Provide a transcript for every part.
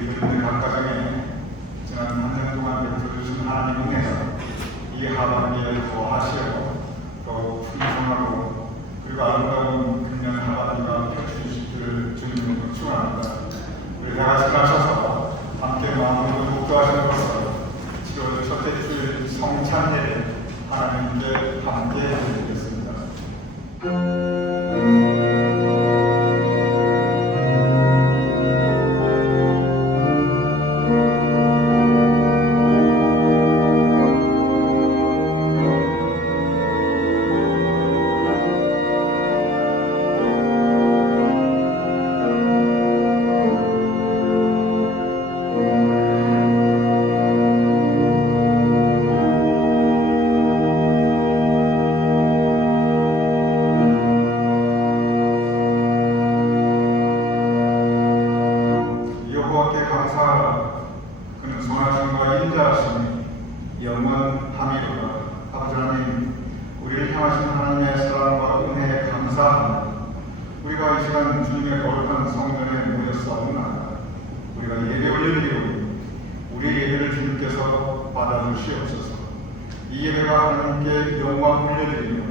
우리 교인들 각 가정에 지난 한 년 동안 베풀어 주신 하나님 은혜가 이 하반기에 더하시고 더 풍성하고 그리고 아름다운 금년 하반기가 펼쳐주시기를 주님으로 축원합니다. 우리 다 같이 나셔서 함께 마음으로 독도하시는 것으로 7월 첫째 주일 성찬예를 하나님께 함께 드리겠습니다. 여호와께 감사하라. 그는 선하심과 인자하심이 영원함이로다. 아버지 하나님, 우리를 향하신 하나님의 사랑과 은혜에 감사합니다. 우리가 이 시간 주님의 거룩한 성전에 모였사오나 우리가 예배 올려드리고 우리 예배를 주님께서 받아주시옵소서. 이 예배가 하나님께 영광 올려드리며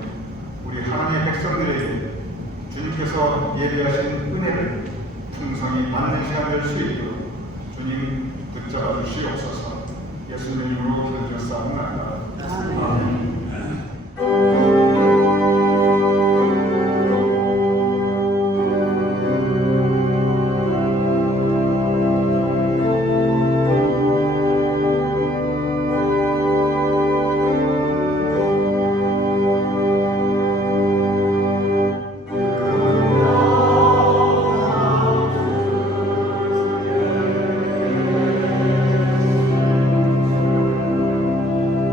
우리 하나님의 백성들에게 주님께서 예배하신 은혜를 풍성히 받는 시간 될 수 있도록 주님 붙잡아 주시옵소서. 예수님 이름으로 기도드렸사옵나이다. 아멘.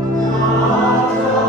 감사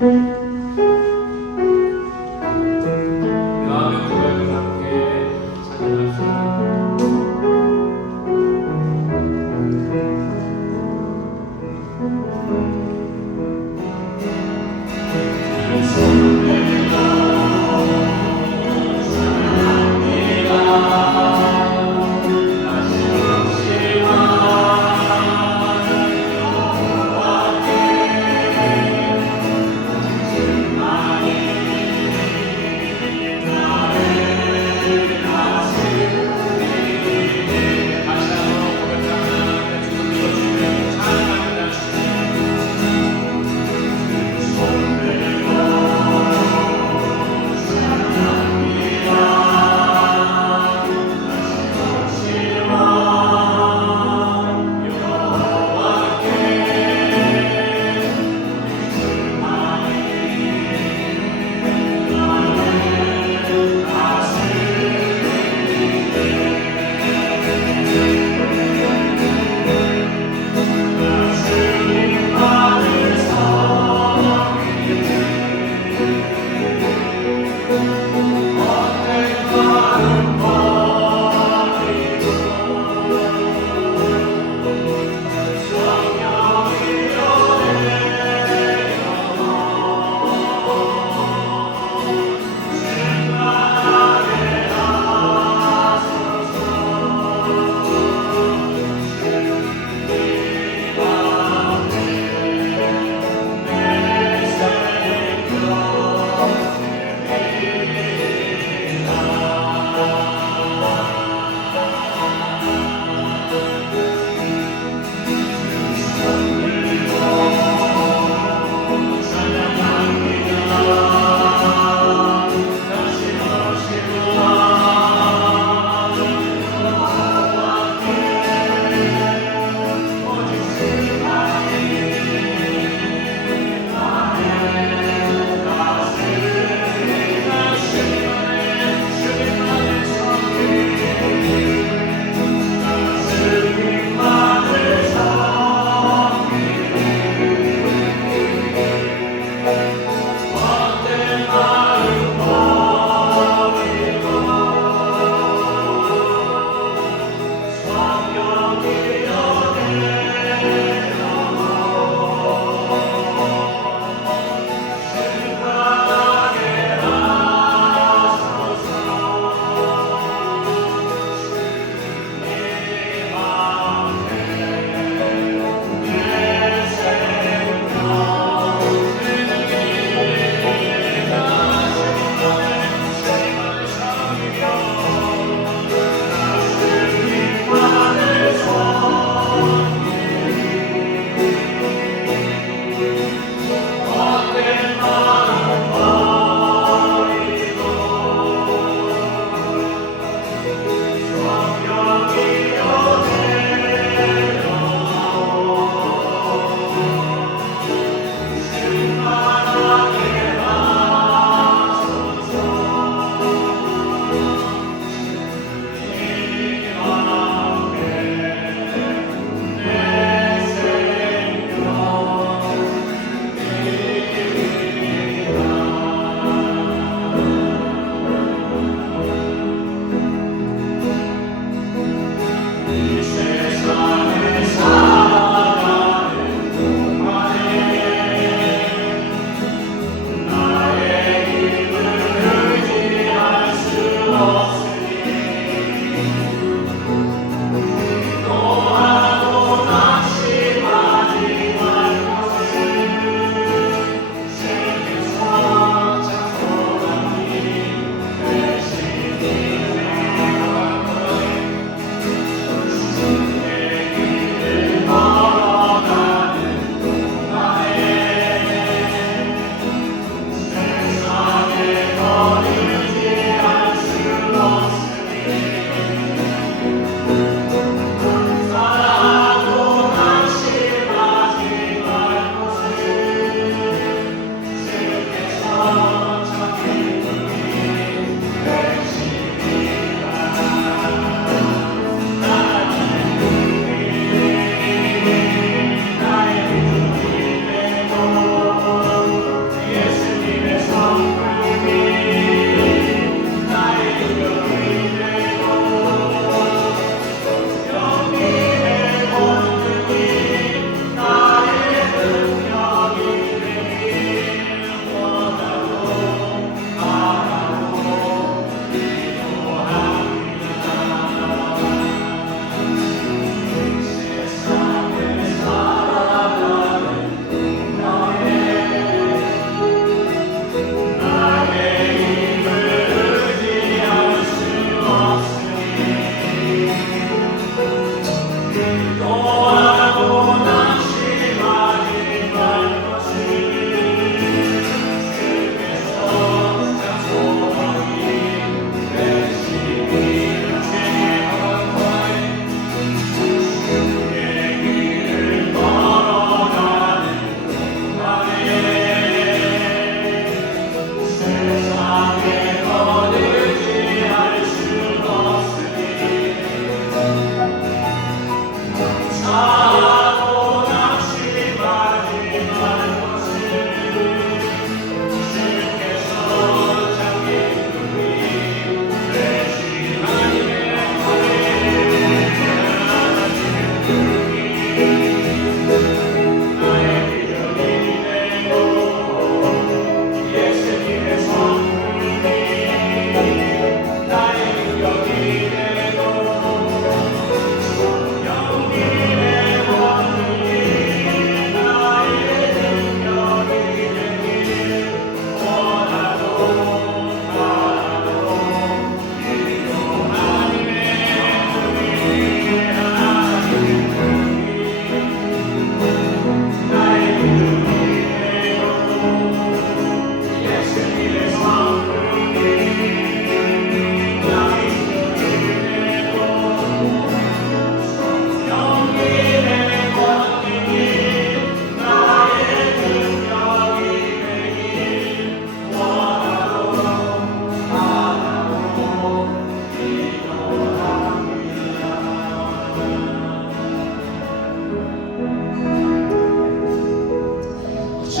다음에 고백을 함께 찬양합시다. 주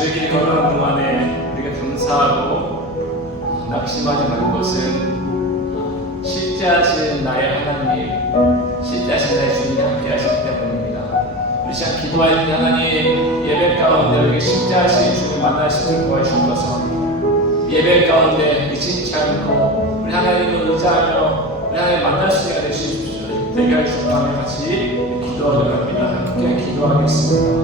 주의 걸어가는 동안에 우리가 감사하고 낙심하지 말 것은 실제하신 나의 하나님, 실제하신 나의 주님이 함께 하시기 때문입니다. 우리 시간 기도할 때 하나님 예배 가운데 우리 실제하신 주님 만날 수 있도록 도와주셔서 예배 가운데 의심치 않고 우리 하나님을 의지하며 우리 하나님 만날 수 있게 되시옵소서. 되게 하시는 마음에 같이 기도하도록 합니다. 함께 기도하겠습니다.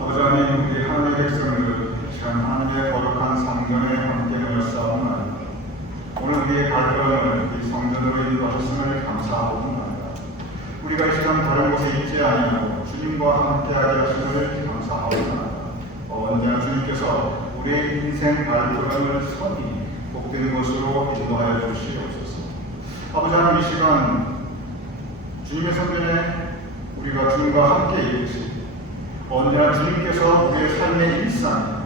아버지 하나님, 우리 하나님의 백성들 참 하나님의 거룩한 성전에 함께 모였사오나 오늘 우리의 발걸음을 이 성전으로 인도하셨음을 감사하옵나이다. 우리가 이 시간 다른 곳에 있지 아니하고 주님과 함께하게 하심을 감사하옵나이다. 언제나 주님께서 우리의 인생 발걸음을 선히 복된 것으로 인도하여 주시옵소서. 아버지 하나님, 이 시간 주님의 성전에 우리가 주님과 함께 있듯이 언제나 주님께서 우리의 삶의 일상,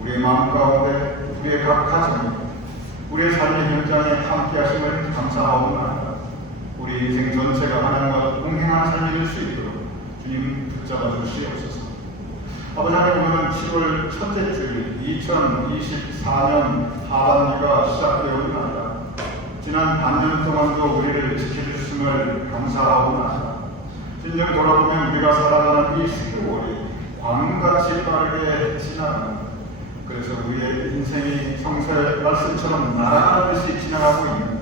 우리의 마음 가운데, 우리의 각 가정, 우리의 삶의 현장에 함께 하심을 감사하옵나이다. 우리 인생 전체가 하나님과 동행한 삶이 될 수 있도록 주님 붙잡아 주시옵소서. 아버지 하나님, 오늘은 7월 첫째 주일 2024년 하반기가 시작되었나이다. 지난 반년 동안도 우리를 지켜주심을 감사하옵나이다. 진정 돌아보면 우리가 살아가는 이 10개월이 광같이 빠르게 지나갑니다. 그래서 우리의 인생이 성서의 말씀처럼 날아가듯이 지나가고 있는데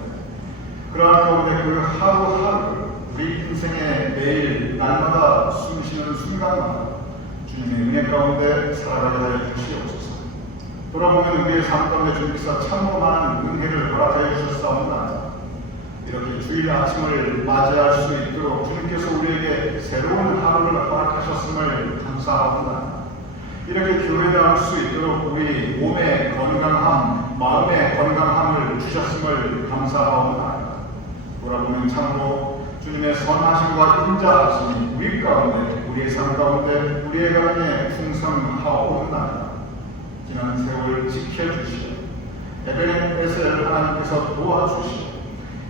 그러한 가운데 그 하루하루 우리 인생의 매일 날마다 숨쉬는 순간마다 주님의 은혜 가운데 살아가게 하여 주시옵소서. 돌아보면 우리의 삶 가운데 주님께서 참으로 많은 은혜를 허락하여 주셨사옵나이다. 이렇게 주일 아침을 맞이할 수 있도록 주님께서 우리에게 새로운 하루를 허락하셨음을 감사합니다. 이렇게 교회 나올 수 있도록 우리 몸의 건강함, 마음의 건강함을 주셨음을 감사합니다. 돌아보면 참으로 주님의 선하심과 인자하심이 우리 가운데, 우리의 삶 가운데, 우리의 가정에 풍성하옵나이다. 지난 세월 지켜주시고 에베네셀 하나님께서 도와주시고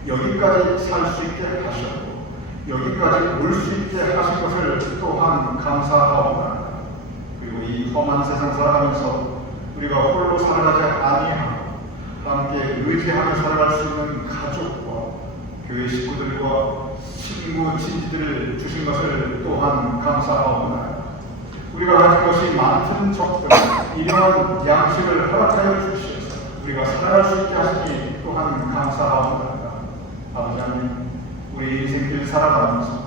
여기까지 살 수 있게 하셨고 여기까지 올 수 있게 하신 것을 또한 감사하옵나이다. 그리고 이 험한 세상 살아가면서 우리가 홀로 살아가지 아니하고 함께 의지하며 살아갈 수 있는 가족과 교회 식구들과 친구, 친지들을 주신 것을 또한 감사하옵나이다. 우리가 가진 것이 많든 적든 이러한 양식을 허락하여 주시어서 우리가 살아갈 수 있게 하시니 또한 감사하옵나이다. 아버지 하나님, 우리 인생길 살아가면서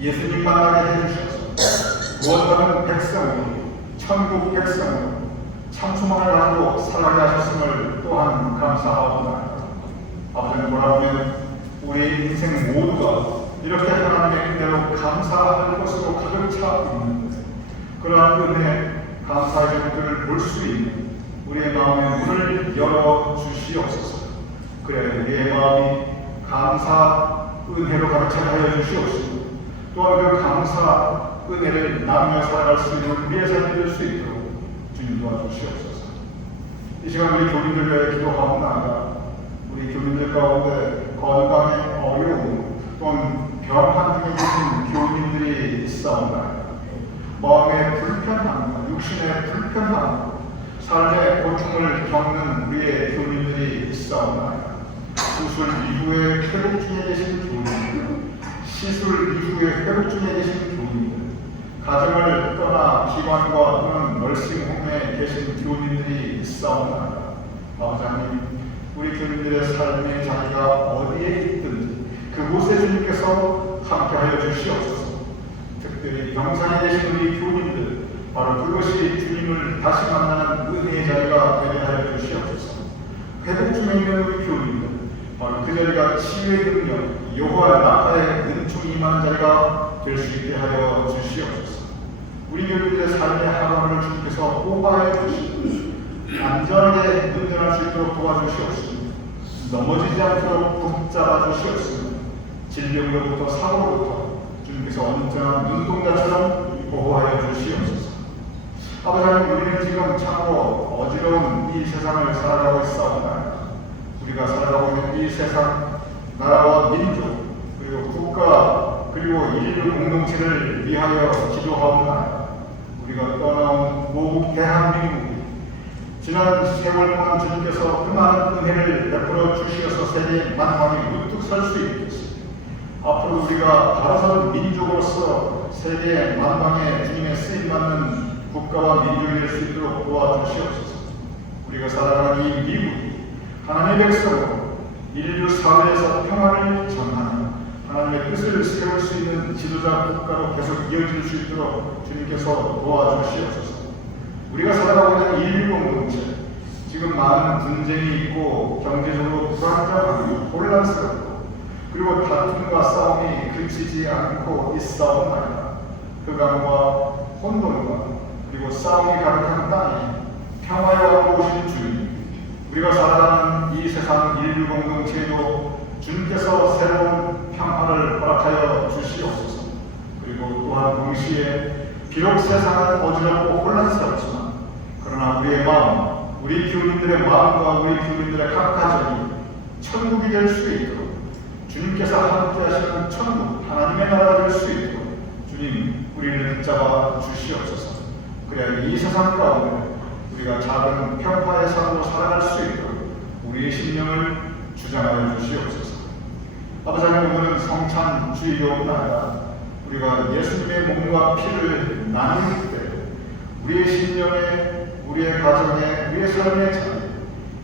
예수님 만나게 해주셔서 구원받은 백성으로, 천국 백성으로 참소망을 가지고 살아가게 하셨음을 또한 감사하옵나이다. 아버지는 돌아보면 우리 인생 모두가 이렇게 하나님의 은혜로 감사할 것으로 가득 차 있는데 그러한 은혜, 감사의 것들을 볼 수 있는 우리의 마음의 문을 열어주시옵소서. 그래야 우리의 마음이 감사 은혜로 가득 차게 하여 주시옵시고 또한 그 감사 은혜를 나누며 살아갈 수 있는 우리의 삶이 될 수 있도록 주님 도와주시옵소서. 이 시간 우리 교민들 위해 기도하옵나이다. 우리 교민들 가운데 건강에 어려움 또는 병환 중에 계신 교민들이 있사옵나이다. 마음의 불편함과 육신의 불편함, 삶의 고통을 겪는 우리의 교민들이 있사옵나이다. 수술 이후에 회복 중에 계신 교민들, 시술 이후에 회복 중에 계신 교민들, 가정을 떠나 기관과 또는 멀싱홈에 계신 교민들이 있사옵나이다. 아버지 하나님, 우리 교민들의 삶의 자리가 어디에 있든지 그곳에 주님께서 함께하여 주시옵소서. 특별히 병상에 계신 우리 교민들, 바로 그것이 주님을 다시 만나는 은혜의 자리가 되게 하여 주시옵소서. 회복 중에 있는 우리 교민들, 바로 그 자리가 치유의 능력, 여호와 나타의 은총이 임하는 자리가 될 수 있게 하여 주시옵소서. 우리 교민들의 삶의 하루를 주님께서 보호하여 주시고 안전하게 운전할 수 있도록 도와주시옵소서. 넘어지지 않도록 붙잡아 주시옵소서. 질병으로부터 사고로부터 주님께서 언제나 눈동자처럼 보호하여 주시옵소서. 아버지, 우리는 지금 참으로 어지러운 이 세상을 살아가고 있사옵나이다. 우리가 살아가고 있는 이 세상, 나라와 민족, 그리고 국가, 그리고 인류 공동체를 위하여 기도하옵나이다. 우리가 떠나온 모국 대한민국이 지난 세월 동안 주님께서 그 많은 은혜를 베풀어 주시어서 세계 만방에 우뚝 설 수 있듯이 앞으로 우리가 바라선 민족으로서 세계 만방에 주님의 쓰임받는 국가와 민족이 될 수 있도록 도와주시옵소서. 우리가 살아가는 이 미국이 하나님의 백성으로 인류 사회에서 평화를 전하는 하나님의 뜻을 세울 수 있는 지도자 국가로 계속 이어질 수 있도록 주님께서 도와주시옵소서. 우리가 살아가고 있는 인류 공동체, 지금 많은 분쟁이 있고 경제적으로 불안정하고 혼란스럽고 그리고 다툼과 싸움이 그치지 않고 있사옵나이다. 흑암과 혼돈과 그리고 싸움이 가득한 땅에 평화의 왕 오신 주님, 우리가 살아가는 이 세상 인류 공동체에도 주님께서 새로운 평화를 허락하여 주시옵소서. 그리고 또한 동시에 비록 세상은 어지럽고 혼란스럽지만 그러나 우리의 마음, 우리 교인들의 마음과 우리 교인들의 각 가정이 천국이 될 수 있도록 주님께서 함께 하시는 천국, 하나님의 나라가 될 수 있도록 주님 우리를 붙잡아 주시옵소서. 그래야 이 세상 가운데 우리가 작은 평화의 삶으로 살아갈 수 있도록 우리의 심령을 주장하여 주시옵소서. 아버지 하나님, 오늘은 성찬 주일이옵나이다. 우리가 예수님의 몸과 피를 나눌 때 우리의 심령에, 우리의 가정에, 우리의 삶의 자리에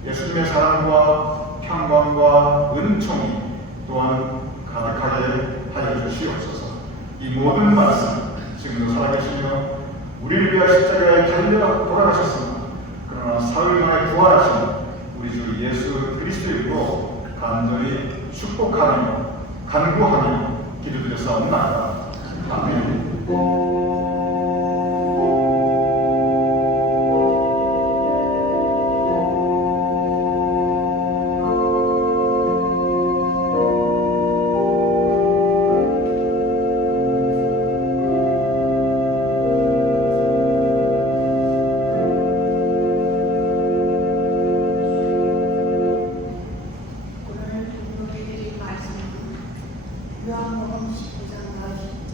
예수님의 사랑과 평강과 은총이 또한 가득하게 하여 주시옵소서. 이 모든 말씀 지금도 살아계시며 우리를 위하여 십자가에 달려 돌아가셨습니다. 그러나 사흘 만에 부활하신 우리 주 예수 그리스도의 이름으로 간절히 축복하며 간구하며 기도드렸사옵나이다. 아멘. 요한복음 19장과 10절,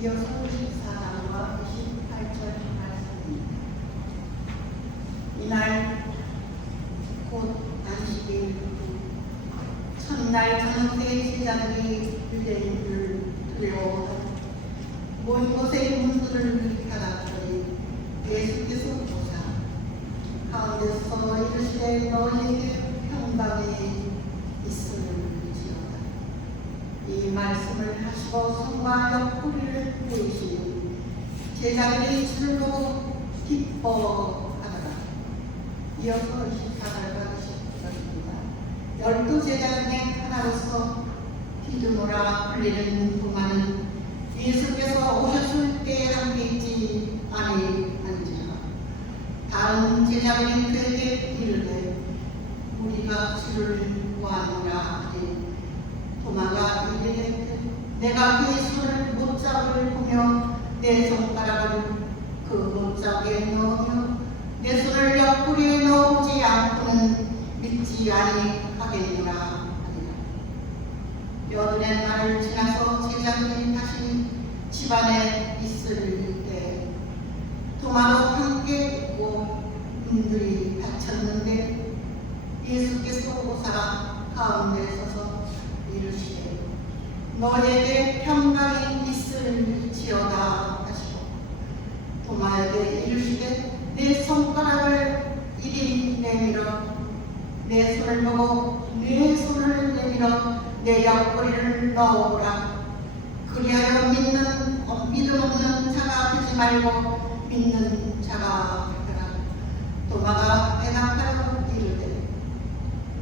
이어서 14장과 28절 말씀입니다. 이날 곧 안식일 첫날 저녁 때 제자들이 유대인을 두려워하고 먼 곳에 문들을 닫았더니 예수께서 보사 가운데서 이르시되 너희에게 평강이 있음을지어다. 이 말씀을 하시고 손과 옆구리를 보이시니 제자들이 주를 보고 기뻐하더라. 이어서 24절과 25절입니다. 12제자 중에 하나로서 디두모라 불리는 동안은 예수께서 오셨을 때 함께 있지 아니한지라. 다른 제자들이 그에게 이르되 우리가 주를 구하노라 하니 도마가 이르되 내가 그의 손을 못잡을 보며 내 손가락을 그 못잡에 넣으며 내 손을 옆구리에 넣지 않고는 믿지 아니하겠노라 하니라. 여든의 날을 지나서 제자들이 다시 집안에 있을 때 도마도 함께 있고 문들이 닫혔는데 예수께서 오사 가운데 서서 이르시되 너에게 평강이 있을지어다 하시고 도마에게 이르시되 내 손가락을 이리 내밀어 내 손을 보고 내 손을 내밀어 내 옆구리를 넣어오라. 그리하여 믿음 없는 자가 되지 말고 믿는 자가 되라. 도마가 대답하여 이르되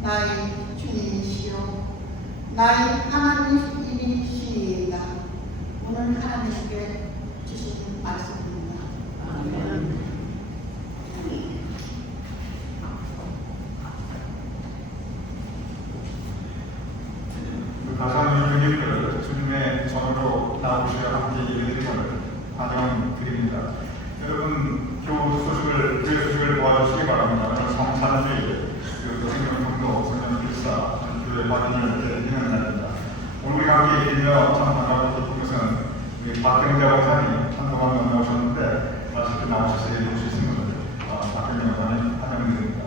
나의 주님이시여 나의 하나님이시니이다. 오늘 하나님께 주신 말씀입니다. 아멘. 가상 유교인들 주님의 전으로 나오시어 함께 예배드림을 환영드립니다. 여러분 교회 소식을 도와주시기 바랍니다. 성찬주의 그리고 생명통도 성령필사 교회 확인을 이렇게 하는 날입니다. 오늘 우리 함께 일며 참 반갑고 기쁜 것은 우리 박경재 목사님 한동안 나오셨는데 다시 이렇게 나오셔서 얘기해 주신 것을 박경재 목사님 환영드립니다.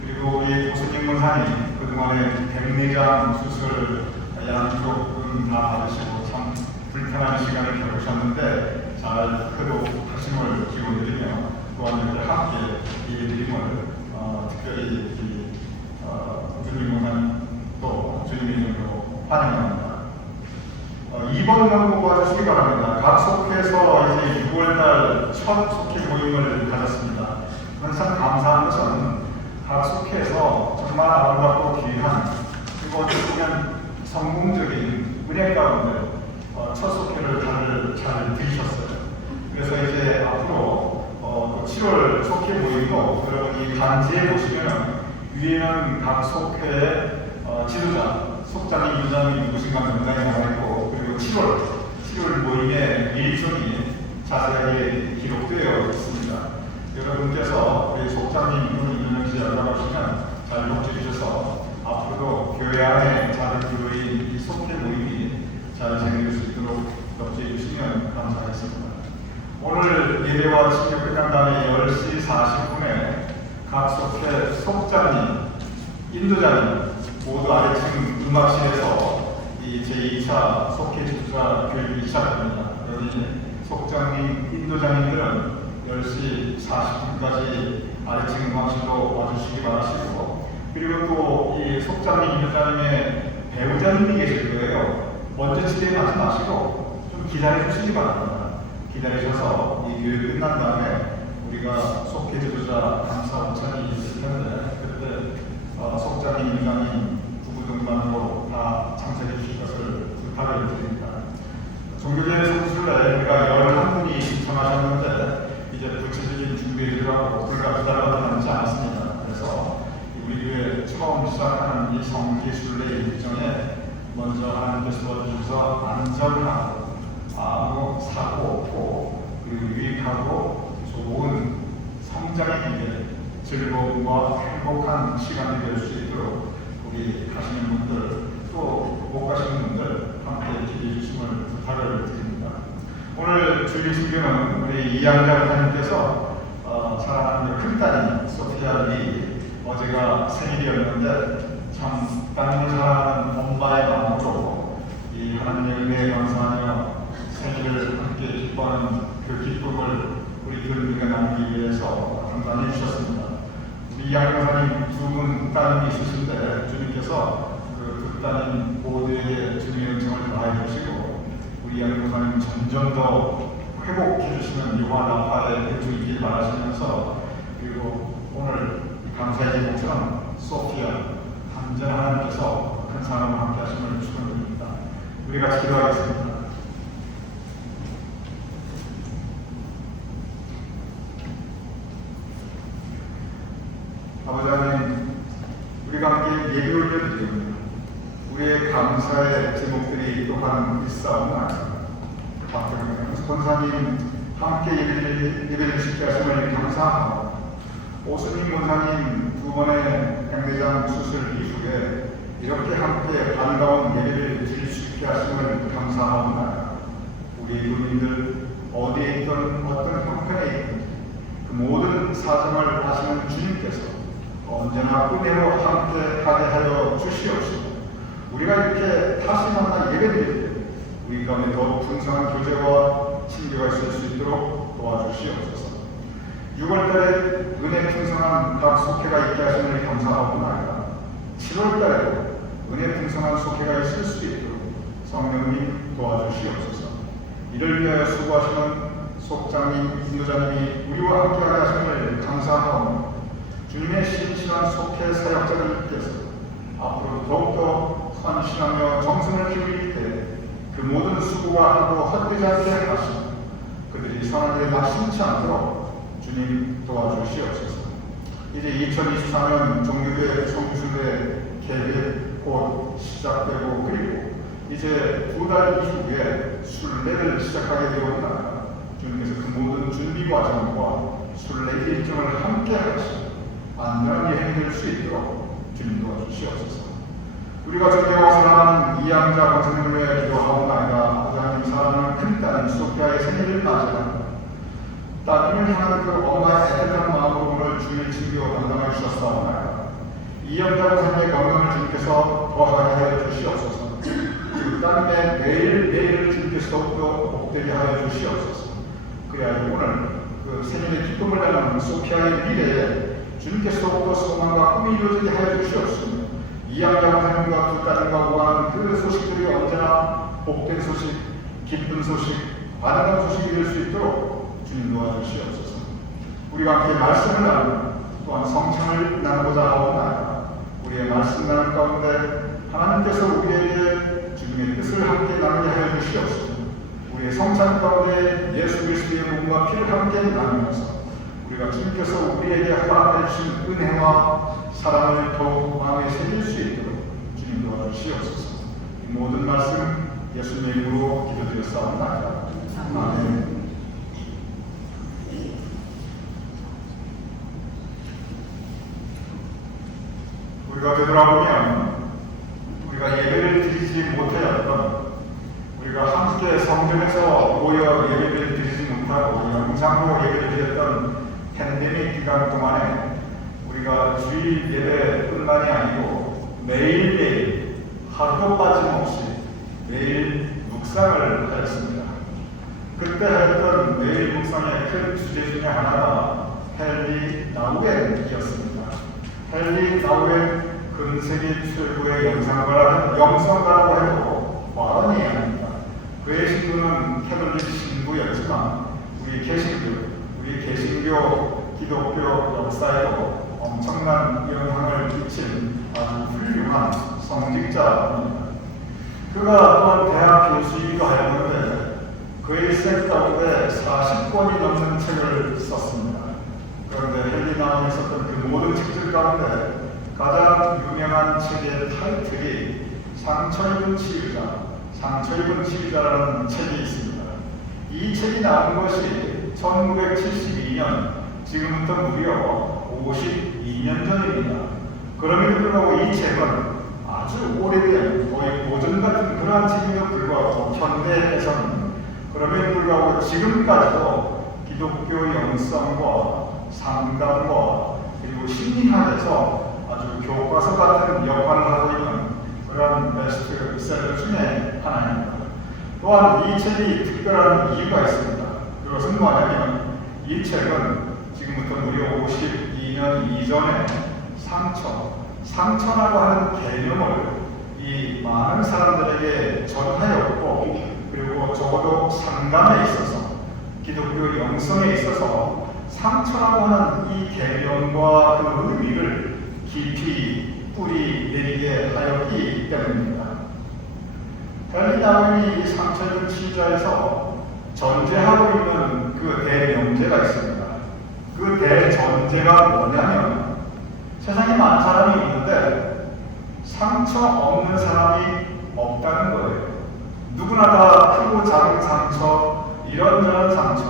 그리고 우리 고수님 목사님 그동안에 백내장 수술 양쪽은 다 받으시고 참 불편한 시간을 겪으셨는데 잘 회복하심을 기원드리며 또한 이렇게 함께 예배드림을 특별히 주님 목사님 또 주님의 이름으로 환영합니다. 2번 명부 봐주시기 바랍니다. 각 속회에서 이제 6월달 첫 속회 모임을 가졌습니다. 항상 감사한 것은 각 속회에서 정말 아름답고 귀한 그리고 어떻게 보면 성공적인 은혜 가운데 첫 속회를 잘 들으셨어요. 그래서 이제 앞으로 7월 속회 모임도 여러분이 간지에 보시면 위에는 각 속회의 지도자, 속장이 유장이 누구신가 명단이 나와 있고 그리고 7월 모임의 일정이 자세하게 기록되어 있습니다. 여러분께서 우리 속장님 유명시 연락하시면 잘 녹취해 주셔서 앞으로도 교회 안에 작은 교회인 이 속회 모임이 잘 진행될 수 있도록 녹취해 주시면 감사하겠습니다. 오늘 예배와 친교 끝난 다음에 10시 40분에 각 속회 속장님, 인도자님 모두 아래층 음악실에서 이 제2차 속회 주자 교육이 시작됩니다. 여기 속장님, 인도자님들은 10시 40분까지 아래층 음악실로 와주시기 바라시고 그리고 또 이 속장님, 인도자님의 배우자님이 계실 거예요. 먼저 진행하지 마시고 좀 기다려 주시기 바랍니다. 기다리셔서 이 교육 끝난 다음에 우리가 속회 지도자 감사 원찬이 있을 텐데 그때 속장님, 유장님 부부 등반으로 다 참석해 주실 것을 부탁을 드립니다. 종교계 성수술에 우리가 11분이 신청하셨는데 이제 구체적인 준비에 들어가고 불과 2달밖에 남지 않았습니다. 그래서 우리 교회 처음 시작하는 이 성지순례 일정에 먼저 하나님께서 도와주셔서 안전하고 아무 사고 없고 그리고 유익하고 좋은 성장의 길에 즐거움과 행복한 시간이 될 수 있도록 우리 가시는 분들 또 못 가시는 분들 함께 기도해 주심을 부탁을 드립니다. 오늘 주일 설교는 우리 이양자 목사님께서 사랑하는 큰딸이 소피아 리 어제가 생일이었는데 참 따님을 사랑하는 엄마의 마음으로 이 하나님의 은혜에 감사하며 생일을 함께 기뻐하는 그 기쁨을 우리 교인들에게 나누기 위해서 감당해 주셨습니다. 우리 양교사님 두 분 따님이 있으신데 주님께서 그 따님 모두에게 주님의 은총을 다해 주시고 우리 양교사님 점점 더 회복해 주시는 유한 아빠의 혜주 있길 바라시면서 그리고 오늘 감사의 제목처럼 소피아 한전 하나님께서 큰 사랑을 함께 하심을 축원드립니다. 우리 같이 기도하겠습니다. 아버지 하나님, 우리가 함께 예배 올려드립니다. 우리의 감사의 제목들이 또한 있사옵나이다. 박경영 권사님 함께 예배를 지키게 하심을 감사하고 오수님 권사님 두 번의 백내장 수술 이후에 이렇게 함께 반가운 예배를 드릴 수 있게 하심을 감사하옵나이다. 우리 국민들 어디에 있든 어떤 형편에 있든 그 모든 사정을 아시는 주님께서 언제나 은혜로 함께 하게 하여 주시옵시고 우리가 이렇게 다시 만나 예배드릴 때 우리 가운데 더욱 풍성한 교제와 친교가 있을 수 있도록 도와주시옵소서. 6월달에 은혜 풍성한 각 속회가 있게 하심을 감사하옵나이다. 7월달에도 은혜 풍성한 속회가 있을 수 있도록 성령님 도와주시옵소서. 이를 위하여 수고하시는 속장님, 인도자님이 우리와 함께하게 하심을 감사하오며 주님의 신실한 속회 사역자들께서 앞으로 더욱더 헌신하며 정성을 기울일 때 그 모든 수고와 하고 헛되지 않게 하시고 그들이 선한 일에 낙심치 않도록 주님 도와주시옵소서. 이제 2024년 종교계 성수대 계획 곧 시작되고 그리고 이제 2달 이후에 순례를 시작하게 되었다. 주님께서 그 모든 준비 준비 과정과 순례 일정을 함께 하시고 안전하게 해낼 수 있도록 주님 도와주시옵소서. 우리가 존경하고 사랑하는 이양자 권사님을 기도하옵나이다. 부장님 사랑하는 큰딸 소피아의 생일을 맞이합니다. 따님을 향한 그 엄마의 애틋한 마음으로 오늘 주일 친교 담당해 주셨사옵나이다. 이양자 권사님의 건강을 주님께서 더하게 하여 주시옵소서. 그 따님의 매일매일을 주님께서 더욱더 복되게 하여 주시옵소서. 그야 오늘 그 생일의 기쁨을 나누는 소피아의 미래에 주님께서 더욱더 소망과 꿈이 이루어지게 하여 주시옵소서. 이양자 권사님과 두 딸과 오가는 그 소식들이 언제나 복된 소식, 기쁜 소식, 반응한 소식이 될 수 있도록 주님 도와주시옵소서. 우리가 함께 말씀을 나누고 또한 성찬을 나누고자 하옵나이다. 우리의 말씀 나눌 가운데 하나님께서 우리에게 주님의 뜻을 함께 나누게 하여 주시옵소서. 우리의 성찬 가운데 예수 그리스도의 몸과 피를 함께 나누면서 우리가 주님께서 우리에게 허락해 주신 은혜와 사랑을 더욱 마음에 새길 수 있도록 주님 도와주시옵소서. 이 모든 말씀 예수님의 이름으로 기도드렸사옵나이다. 아멘. 우리가 되돌아보면 우리가 예배를 드리지 못하였던, 우리가 함께 성전에서 모여 예배를 드리지 못하고 영상으로 예배를 드렸던 팬데믹 기간 동안에 우리가 주일 예배뿐만이 아니고 매일매일 하루도 빠짐없이 매일 묵상을 하였습니다. 그때 하였던 매일 묵상의 큰 주제 중에 하나가 헨리 나우엔이었습니다. 헨리 나우엔 근세기 최고의 영성가라고 해도 과언이 아닙니다. 그의 신부는 캐톨릭 신부였지만 우리 개신교 기독교 역사에도 엄청난 영향을 끼친 아주 훌륭한 성직자입니다. 그가 또한 대학 교수이기도 하였는데 그의 책 가운데 40권이 넘는 책을 썼습니다. 그런데 헨리 나우엔이 썼던 그 모든 책들 가운데 가장 유명한 책의 타이틀이 상처 입은 치유자라는 책이 있습니다. 이 책이 나온 것이 1972년, 지금부터 무려 52년 전입니다. 그럼에도 불구하고 이 책은 아주 오래된 거의 고전 같은 그러한 책임에도 불구하고 현대에서는 그럼에도 불구하고 지금까지도 기독교 영성과 상담과 그리고 심리학에서 아주 교과서 같은 역할을 하고 있는 그런 베스트셀러 중에 하나입니다. 또한 이 책이 특별한 이유가 있습니다. 그것은 뭐냐면 이 책은 지금부터 무려 52년 이전에 상처라고 하는 개념을 이 많은 사람들에게 전하였고, 그리고 적어도 상담에 있어서 기독교 영성에 있어서 상처라고 하는 이 개념과 그 의미를 깊이 뿌리 내리게 하였기 때문입니다. 헨리 나우엔이 이 상처 입은 치유자에서 전제하고 있는 그 대명제가 있습니다. 그 대전제가 뭐냐면 세상에 많은 사람이 있는데 상처 없는 사람이 없다는 거예요. 누구나 다 크고 작은 상처, 이런저런 상처,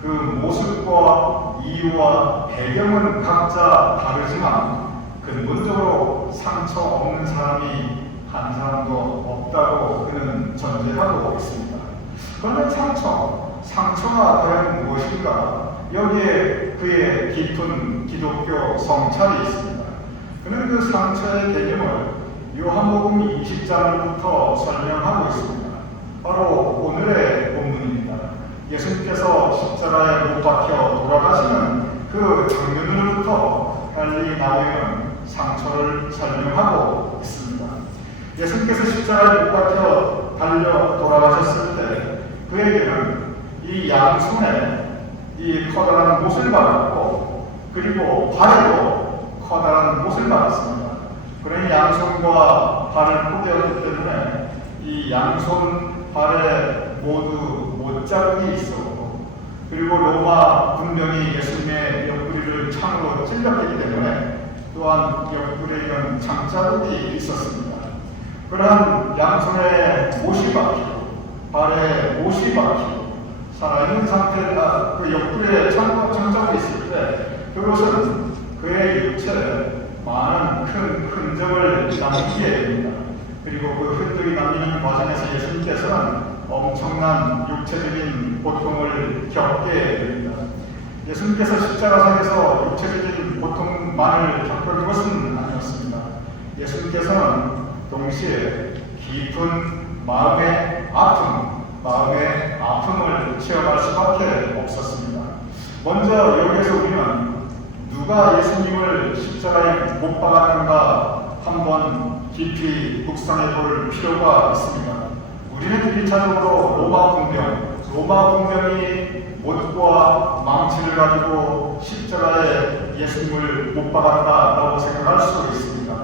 그 모습과 이유와 배경은 각자 다르지만 근본적으로 상처 없는 사람이 한 사람도 없다고 그는 전제하고 있습니다. 그러면 상처가 과연 무엇인가? 여기에 그의 깊은 기독교 성찰이 있습니다. 그는 그 상처의 개념을 요한복음 20장부터 설명하고 있습니다. 바로 오늘의 본문입니다. 예수님께서 십자가에 못 박혀 돌아가시는 그 장면으로부터 헨리 나우엔은 상처를 설명하고 있습니다. 예수님께서 십자가에 못 박혀 달려 돌아가셨을 때 그에게는 이 양손에 이 커다란 못을 받았고, 그리고 발에도 커다란 못을 받았습니다. 그러니 양손과 발을 포대었기 때문에 이 양손, 발에 모두 못자국이 있었고, 그리고 로마 군병이 예수님의 옆구리를 창으로 찔렀기 때문에 또한 옆구리에는 창자국이 있었습니다. 그러한 양손에 못이 박히고 발에 못이 박히고 살아있는 상태, 그 옆구리에 창자가 있을 때 그것은 그의 육체에 많은 큰 흔적을 남기게 됩니다. 그리고 그 흔적이 남기는 과정에서 예수님께서는 엄청난 육체적인 고통을 겪게 됩니다. 예수님께서 십자가상에서 육체적인 고통만을 겪은 것은 아니었습니다. 예수님께서는 동시에 깊은 마음의 아픔을 체험할 수밖에 없었습니다. 먼저 여기에서 우리는 누가 예수님을 십자가에 못 박았는가 한번 깊이 묵상해 볼 필요가 있습니다. 우리는 1차적으로 로마 군병이 못과 망치를 가지고 십자가에 예수님을 못 박았다라고 생각할 수 있습니다.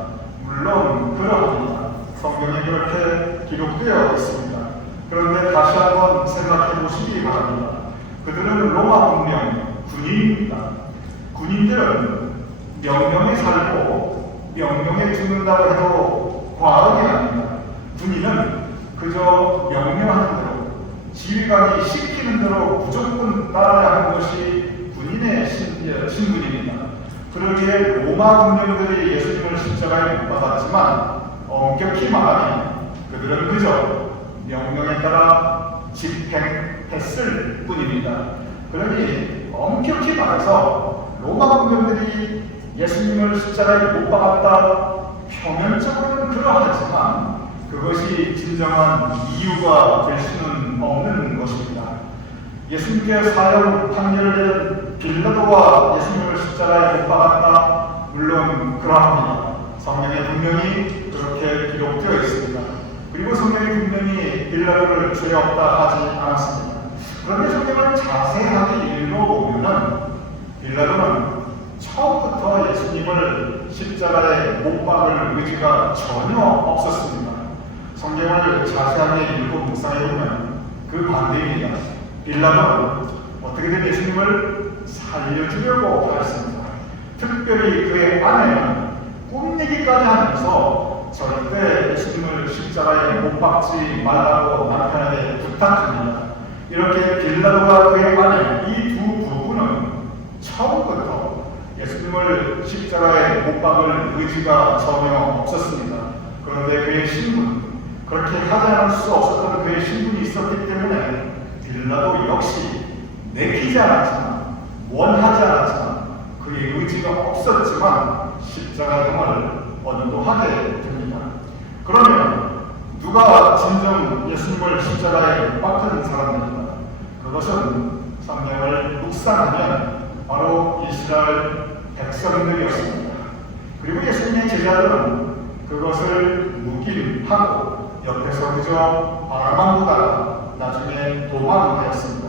물론 그러합니다. 성경에 그렇게 기록되어 있습니다. 그런데 다시 한번 생각해 보시기 바랍니다. 그들은 로마 군인입니다. 군인들은 명령에 살고 명령에 죽는다고 해도 과언이 아닙니다. 군인은 그저 명령하는 대로 지휘관이 시키는 대로 무조건 따라야 하는 것이 군인의 신분입니다. 그러기에 로마 군병들이 예수님을 십자가에 못 박았지만 엄격히 말하면 그들은 그저 명령에 따라 집행했을 뿐입니다. 그러니 엄격히 말해서 로마 군병들이 예수님을 십자가에 못 박았다 표면적으로는 그러하지만 그것이 진정한 이유가 될 수는 없는 것입니다. 예수님께 사형 판결을 빌라도가 예수님을 십자가에 못 박았다 물론 그러합니다. 성경에 분명히 그렇게 기록되어 있습니다. 그리고 성경이 분명히 빌라도를 죄 없다 하지 않았습니다. 그런데 성경을 자세하게 읽어보면 빌라도는 처음부터 예수님을 십자가에 못 박을 의지가 전혀 없었습니다. 성경을 자세하게 읽고 묵상해보면 그 반대입니다. 빌라도는 어떻게든 예수님을 살려주려고 하였습니다. 특별히 그의 아내는 꿈얘기까지 하면서 절대 예수님을 십자가에 못 박지 말라고 남편에게 부탁합니다. 이렇게 빌라도와 그의 아내 이 두 부부는 처음부터 예수님을 십자가에 못 박을 의지가 전혀 없었습니다. 그런데 그의 신분, 그렇게 하지 않을 수 없었던 그의 신분이 있었기 때문에 빌라도 역시 내키지 않았지만 원하지 않았지만 그의 의지가 없었지만 십자가형을 언도하게 됩니다. 그러면 누가 진정 예수님을 십자가에 박는 사람입니까? 그것은 성경을 묵상하면 바로 이스라엘 백성들이었습니다. 그리고 예수님의 제자들은 그것을 묵인하고 옆에서 그저 바라만 보다가 나중에 도망하였습니다.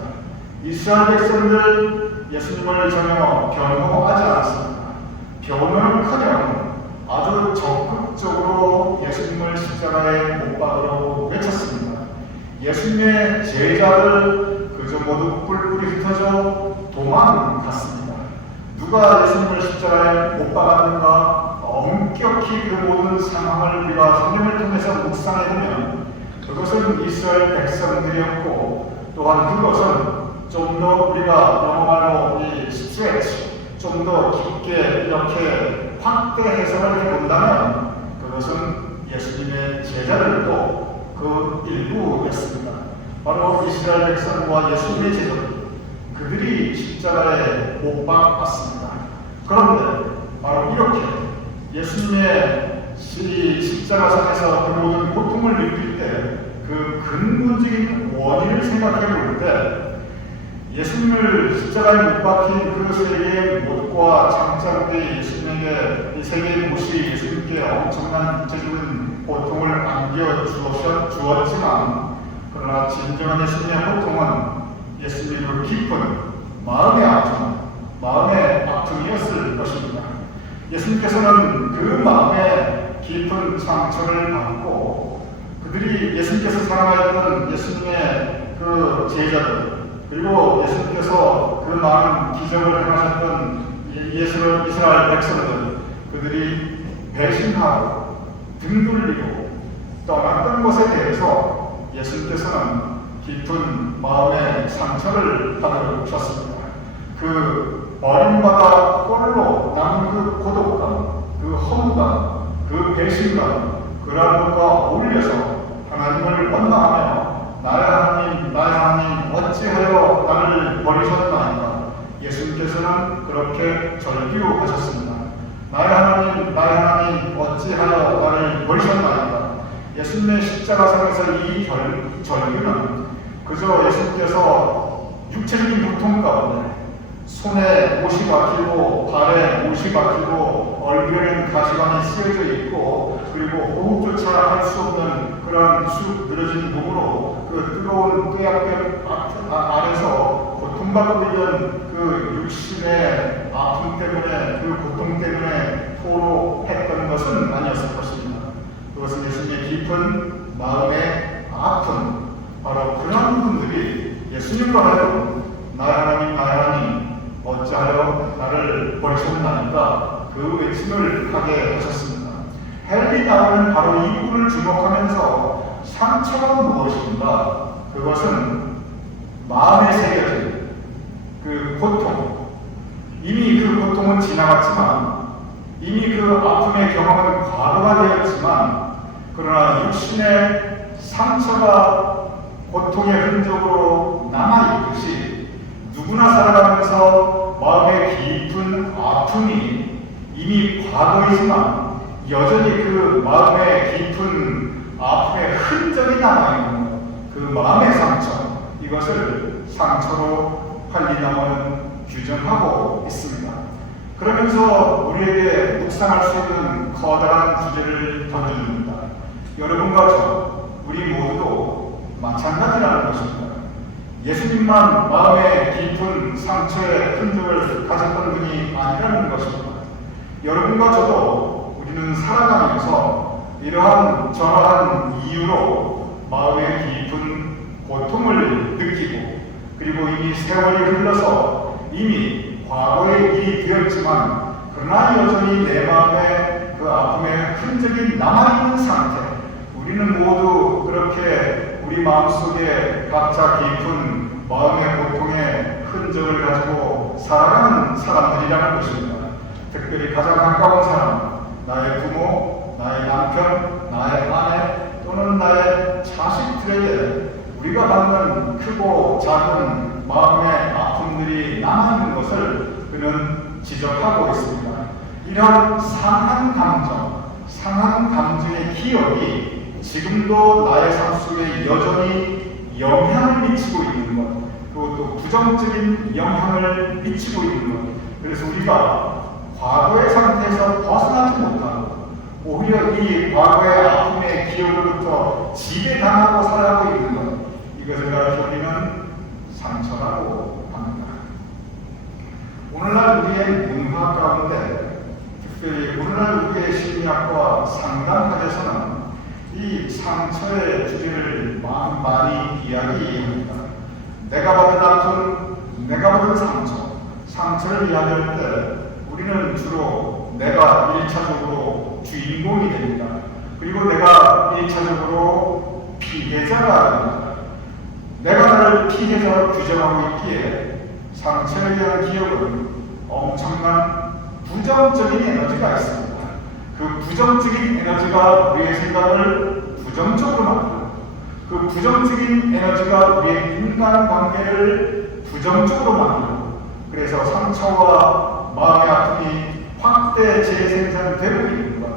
이스라엘 백성들 예수님을 전혀 변호하지 않았습니다. 변호는커녕 아주 적극적으로 예수님을 십자가에 못 박으려고 외쳤습니다. 예수님의 제자들 그저 모두 뿔뿔이 흩어져 도망갔습니다. 누가 예수님을 십자가에 못 박았는가 엄격히 그 모든 상황을 우리가 성경을 통해서 묵상해보면 그것은 이스라엘 백성들이었고 또한 그것은 좀 더 우리가 영어말로 스트레치 좀 더 깊게 이렇게 확대 해석을 해본다면 그것은 예수님의 제자들도 그 일부였습니다. 바로 이스라엘 백성과 예수님의 제자들 그들이 십자가에 못 박았습니다. 그런데 바로 이렇게 예수님의 십자가상에서 그 모든 고통을 느낄 때 그 근본적인 원인을 생각해 볼 때 예수님을 십자가에 못 박힌 그 세 개의 못과 장자들이 예수님에게 이 세 개의 못이 예수님께 엄청난 육체적인 고통을 안겨주었지만 그러나 진정한 예수님의 고통은 예수님의 그 깊은 마음의 아픔이었을 것입니다. 예수님께서는 그 마음에 깊은 상처를 받고 그들이 예수님께서 사랑하였던 예수님의 그 제자들 그리고 예수님께서 그 많은 기적을 행하셨던 이스라엘 백성들 그들이 배신하고 등 돌리고 떠났던 것에 대해서 예수님께서는 깊은 마음의 상처를 받으셨습니다. 그 버림받아 꼴로 남은 그 고독감, 그 허무감, 그 배신감, 그러한 것과 어울려서 하나님을 원망하며 나의 하나님 어찌하여 나를 버리셨나이까. 예수님께서는 그렇게 절규하셨습니다. 나의 하나님 어찌하여 나를 버리셨나이까. 예수님의 십자가상에서 이 절규는 그저 예수님께서 육체적인 고통 가운데 손에 못이 박히고 발에 못이 박히고 얼굴에는 가시관이 쓰여져 있고 그리고 호흡조차 할 수 없는 그런 쑥 늘어진 몸으로 그 뜨거운 뙤약볕 아래서 고통받고 있는 그 육신의 아픔 때문에 그 고통 때문에 토로했던 것은 아니었을 것입니다. 그것은 예수님의 깊은 마음의 아픔, 바로 그런 부분들이 예수님과 하여금 나의 하나님 어찌하여 나를 버리셨나이까 그 외침을 하게 하셨습니다. 헬리 나오는 바로 이 부분을 주목하면서 상처가 무엇인가? 그것은 마음에 새겨진 그 고통, 이미 그 고통은 지나갔지만 이미 그 아픔의 경험은 과거가 되었지만 그러나 육신의 상처가 고통의 흔적으로 남아있듯이 누구나 살아가면서 마음의 깊은 아픔이 이미 과거이지만 여전히 그 마음의 깊은 아픔의 흔적이 남아있는 그 마음의 상처, 이것을 상처로 할리나무는 규정하고 있습니다. 그러면서 우리에게 묵상할 수 있는 커다란 주제를 던져줍니다. 여러분과 저, 우리 모두도 마찬가지라는 것입니다. 예수님만 마음의 깊은 상처의 흔적을 가졌던 분이 아니라는 것입니다. 여러분과 저도 우리는 살아가면서 이러한 저러한 이유로 마음의 깊은 고통을 느끼고 그리고 이미 세월이 흘러서 이미 과거의 일이 되었지만 그러나 여전히 내 마음에 그 아픔의 흔적이 남아있는 상태, 우리는 모두 그렇게 우리 마음속에 각자 깊은 마음의 고통의 흔적을 가지고 살아가는 사람들이라는 것입니다. 특별히 가장 가까운 사람, 나의 부모, 나의 남편, 나의 아내 또는 나의 자식들에게 우리가 받는 크고 작은 마음의 아픔들이 남아있는 것을 그는 지적하고 있습니다. 이런 상한 감정의 기억이 지금도 나의 삶 속에 여전히 영향을 미치고 있는 것, 그리고 또 부정적인 영향을 미치고 있는 것. 그래서 우리가 과거의 상태에서 벗어나지 못하고 오히려 이 과거의 아픔의 기억으로부터 지배당하고 살아가고 있는 것, 이것을 가르쳐 우리는 상처라고 합니다. 오늘날 우리의 문화 가운데, 특별히 오늘날 우리의 심리학과 상담학에서는 이 상처의 주제를 많이 이야기합니다. 내가 받은 아픔, 내가 받은 상처를 이야기할 때 우리는 주로 내가 1차적으로 주인공이 됩니다. 그리고 내가 1차적으로 피해자가 됩니다. 내가 나를 피해자로 규정하고 있기에 상처에 대한 기억은 엄청난 부정적인 에너지가 있습니다. 그 부정적인 에너지가 우리의 생각을 부정적으로 만들고 그 부정적인 에너지가 우리의 인간관계를 부정적으로 만들고 그래서 상처와 마음의 아픔이 확대 재생산되고 있는 것,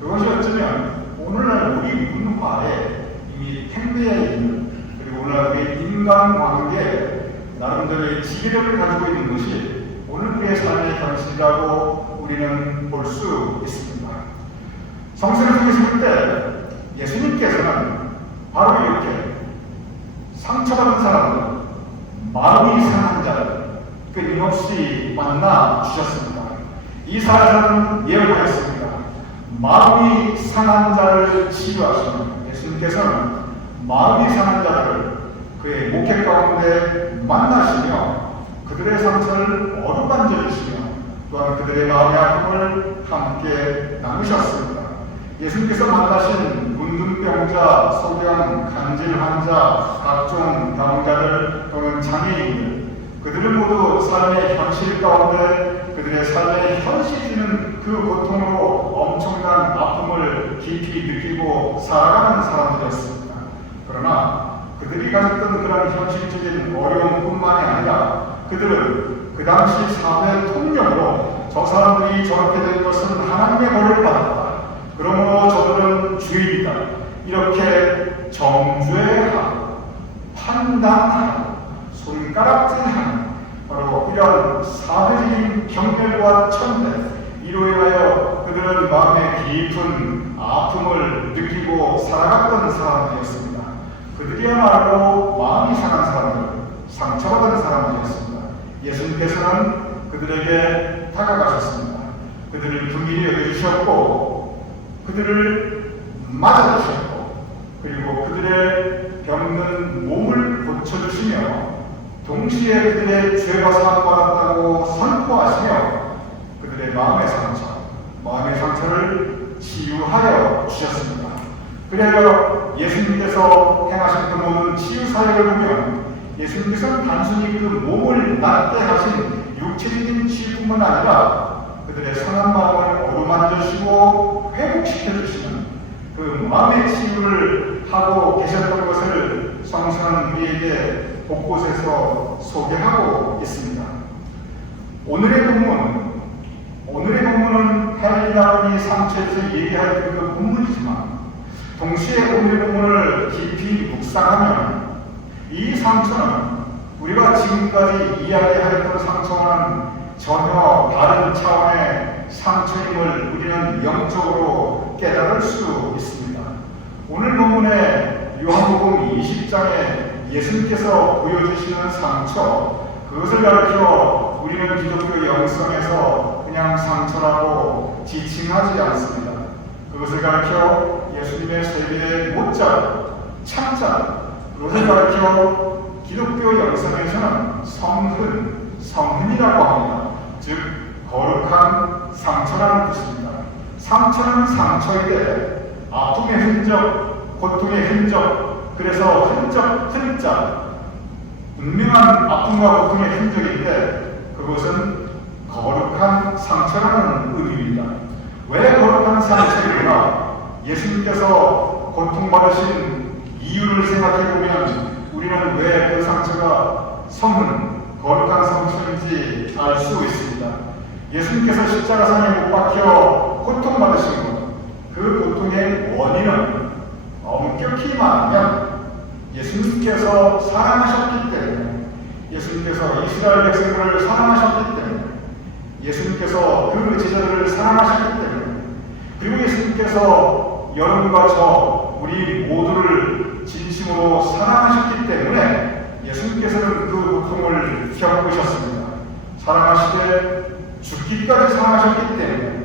그것이 어쩌면 오늘날 우리 문화에 이미 팽배해 있는, 그리고 오늘날 우리 인간관계에 나름대로의 지배력을 가지고 있는 것이 오늘 우리의 삶의 현실이라고 우리는 볼 수 있습니다. 성서를 통해서 볼 때 예수님께서는 바로 이렇게 상처받은 사람들, 마음이 상한 자를 끊임없이 만나 주셨습니다. 이사야서는 예언하였습니다. 마음이 상한 자를 치유하시는 예수님께서는 마음이 상한 자를 그의 목회 가운데 만나시며 그들의 상처를 어루만져 주시며 또한 그들의 마음의 아픔을 함께 나누셨습니다. 예수님께서 만나신 문둥병자, 소경, 간질 환자, 각종 병자들 또는 장애인들, 그들은 모두 삶의 현실 가운데 그들의 삶의 현실이는 그 고통으로 엄청난 아픔을 깊이 느끼고 살아가는 사람들이었습니다. 그러나 그들이 가졌던 그런 현실적인 어려움뿐만이 아니라 그들은 그 당시 사회 통념으로 저 사람들이 저렇게 된 것은 하나님의 벌을 받았다. 그러므로 저들은 죄인이다. 이렇게 정죄하고 판단하고 손가락질하는 바로 이런 사회적인 경멸과 천대, 이로 인하여 그들은 마음에 깊은 아픔을 느끼고 살아갔던 사람들이었습니다. 그들이야말로 마음이 상한 사람들, 상처받은 사람들이었습니다. 예수님께서는 그들에게 다가가셨습니다. 그들을 긍휼히 여겨주셨고 그들을 맞아주셨고 그리고 그들의 병든 몸을 고쳐주시며 동시에 그들의 죄가 사함받았다고 선포하시며 그들의 마음의 상처를 치유하여 주셨습니다. 그래서 예수님께서 행하신 그 모든 치유 사역을 보면 예수님께서는 단순히 그 몸을 낫게 하신 육체적인 치유뿐만 아니라 그들의 상한 마음을 어루만져 주시고 회복시켜 주시는 그 마음의 치유를 하고 계셨던 것을 성서는 우리에게 곳곳에서 소개하고 있습니다. 오늘의 본문은 헬리나오니 상처에서 얘기할 그 본문이지만 동시에 오늘의 본문을 깊이 묵상하면 이 상처는 우리가 지금까지 이야기하였던 상처와는 전혀 다른 차원의 상처임을 우리는 영적으로 깨달을 수 있습니다. 오늘 본문의 요한복음 20장에 예수님께서 보여주시는 상처, 그것을 가르쳐 우리는 기독교 영성에서 그냥 상처라고 지칭하지 않습니다. 그것을 가르쳐 예수님의 세계의 못자, 창자, 그것을 가르쳐 기독교 영성에서는 성흔이라고 합니다. 즉 거룩한 상처라는 뜻입니다. 상처는 상처이되 아픔의 흔적, 고통의 흔적, 그래서 흔적, 분명한 아픔과 고통의 흔적인데 그것은 거룩한 상처라는 의미입니다. 왜 거룩한 상처인가? 예수님께서 고통받으신 이유를 생각해보면 우리는 왜 그 상처가 거룩한 상처인지 알 수 있습니다. 예수님께서 십자가상에 못 박혀 고통받으신 것, 그 고통의 원인은 엄격히 말하면 예수님께서 사랑하셨기 때문에, 예수님께서 이스라엘 백성들을 사랑하셨기 때문에, 예수님께서 그 제자들을 사랑하셨기 때문에, 그리고 예수님께서 여러분과 저 우리 모두를 진심으로 사랑하셨기 때문에 예수님께서는 그 고통을 겪으셨습니다. 사랑하시되 죽기까지 사랑하셨기 때문에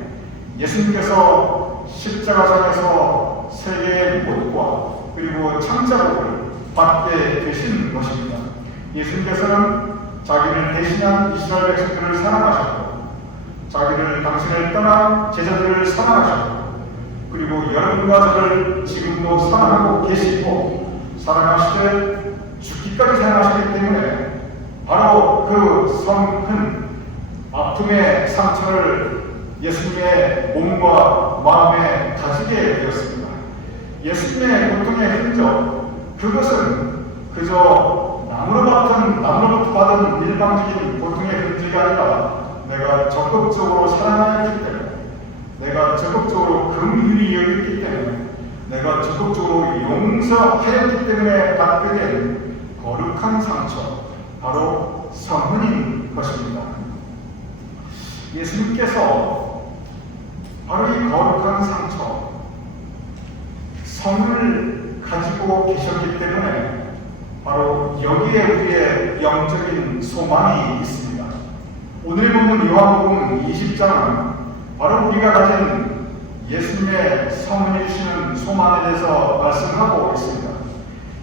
예수님께서 십자가상에서 세계의 못과 그리고 창자복을 받게 되신 것입니다. 예수님께서는 자기를 대신한 이스라엘 백성들을 사랑하셨고 당신을 떠난 제자들을 사랑하셨고 그리고 여러분과 저를 지금도 사랑하고 계시고 사랑하시되 죽기까지 사랑하시기 때문에 바로 그 성흔 아픔의 상처를 예수님의 몸과 마음에 가지게 되었습니다. 예수님의 고통의 흔적, 그것은 그저 나무로부터 받은 일방적인 고통의 흔적이 아니라 내가 적극적으로 사랑하였기 때문에, 내가 적극적으로 긍휼히 여겼기 때문에, 내가 적극적으로 용서하였기 때문에 받게 된 거룩한 상처, 바로 성흔인 것입니다. 예수님께서 바로 이 거룩한 상처, 성을 가지고 계셨기 때문에 바로 여기에 우리의 영적인 소망이 있습니다. 오늘 보면 요한복음 20장은 바로 우리가 가진 예수님의 성은이 주시는 소망에 대해서 말씀하고 있습니다.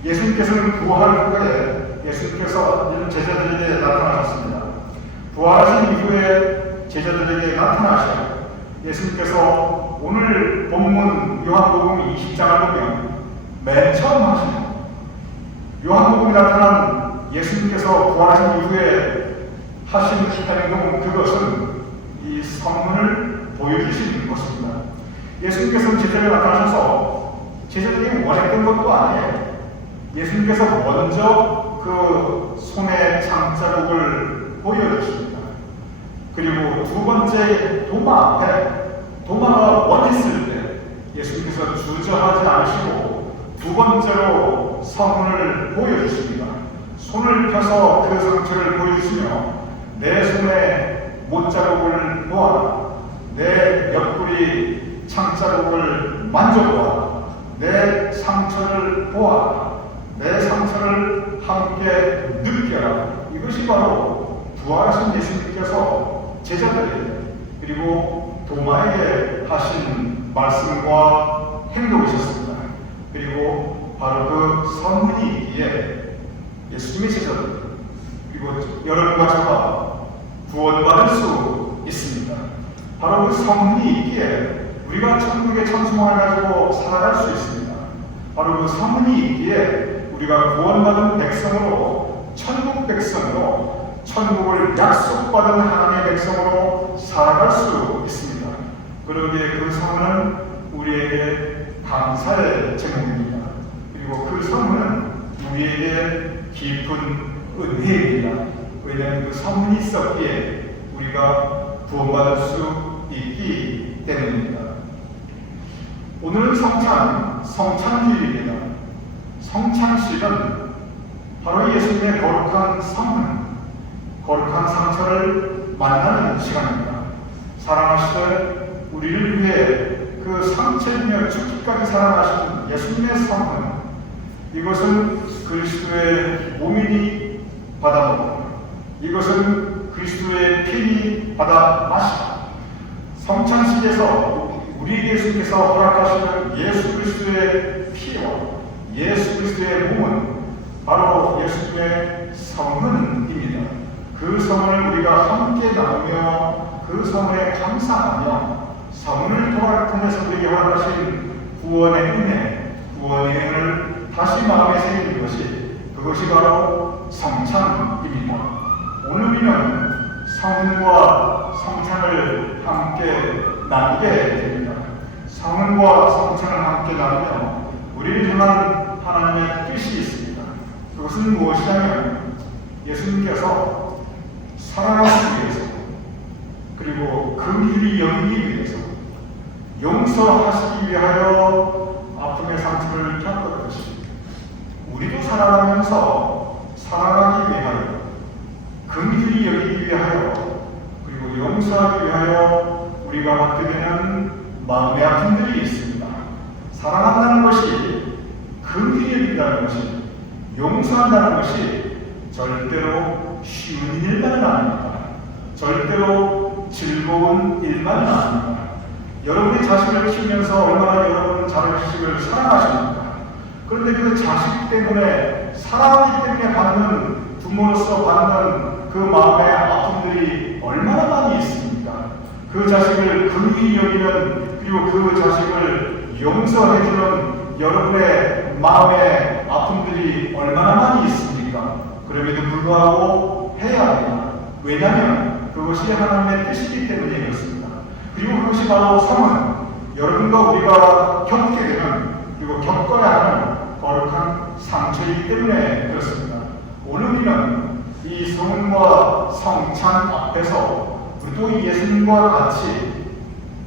예수님께서는 부활 후에 예수님께서 제자들에게 나타나셨습니다. 부활하신 이후에 제자들에게 나타나시고 예수님께서 오늘 본문 요한복음 20장을 보면 맨 처음 하시는 요한복음에 나타난 예수님께서 부활하신 이후에 하신 행동, 그것은 이 성문을 보여주시는 것입니다. 예수님께서는 제자들에 나타나셔서 제자들이 원했던 것도 아니에요. 예수님께서 먼저 그 손의 장자국을 보여주십니다. 그리고 두 번째 도마 앞에 도마가 원했을 때 예수님께서 주저하지 않으시고 두 번째로 성문을 보여주십니다. 손을 펴서 그 상처를 보여주시며 내 손에 못자국을 보아라. 내 옆구리 창자국을 만져보아라. 내 상처를 보아라. 내 상처를 함께 느껴라. 이것이 바로 부활하신 예수님께서 제자들에게 그리고 도마에게 하신 말씀과 행동이셨습니다. 그리고 바로 그 성문이 있기에 예수님의 제자들 그리고 여러분과 저가 구원받을 수 있습니다. 바로 그 성문이 있기에 우리가 천국의 천수망을 가지고 살아갈 수 있습니다. 바로 그 성문이 있기에 우리가 구원받은 백성으로 천국 백성으로 천국을 약속받은 하나님의 백성으로 살아갈 수 있습니다. 그런데 그 성문은 우리에게 감사의 제목입니다. 그리고 그 성문은 우리에게 깊은 은혜입니다. 왜냐하면 그 성문이 있었기에 우리가 구원받을 수 있기 때문입니다. 오늘은 성찬주일입니다. 성찬식은 바로 예수님의 거룩한 성문, 거룩한 상처를 만나는 시간입니다. 사랑하시되 우리를 위해 그 상체이며 죽기까지 사랑하신 예수님의 성문, 이것은 그리스도의 몸이니 받아 먹고 이것은 그리스도의 피니 받아 마시라. 성찬식에서 우리 예수께서 허락하시는 예수 그리스도의 피와 예수 그리스도의 몸은 바로 예수님의 성문입니다. 그 성문을 우리가 함께 나누며 그 성문에 감사하며 성문을 통해서 우리에게 허락하신 구원의 은혜, 구원의 은혜를 다시 마음에 새기는 것이 그것이 바로 성찬입니다. 오늘 우리는 성문과 성찬을 함께 나누게 됩니다. 성문과 성찬을 함께 나누며 우리를 향한 하나님의 뜻이 있습니다. 그것은 무엇이냐면 예수님께서 사랑하기 위해서 그리고 긍휼히 여기기 위해서 용서하시기 위하여 아픔의 상처를 겪었듯이 우리도 살아가면서 사랑하기 위하여 긍휼히 여기기 위하여 그리고 용서하기 위하여 우리가 받게 되는 마음의 아픔들이 있습니다. 사랑한다는 것이 긍휼히 여긴다는 것이 용서한다는 것이 절대로 쉬운 일만은 아닙니다. 절대로 즐거운 일만은 아닙니다. 여러분이 자식을 키우면서 얼마나 여러분 자식을 사랑하십니까? 그런데 그 자식 때문에 사랑하기 때문에 받는 부모로서 받는 그 마음의 아픔들이 얼마나 많이 있습니까? 그 자식을 긍휼히 여기는 그리고 그 자식을 용서해주는 여러분의 마음의 아픔들이 얼마나 많이 있습니까? 그럼에도 불구하고 해야 합니다. 왜냐하면 그것이 하나님의 뜻이기 때문에 그렇습니다. 그리고 그것이 바로 성은 여러분과 우리가 겪게 되는 그리고 겪어야 하는 거룩한 상처이기 때문에 그렇습니다. 오늘 우리는 이 성은과 성찬 앞에서 우리도 예수님과 같이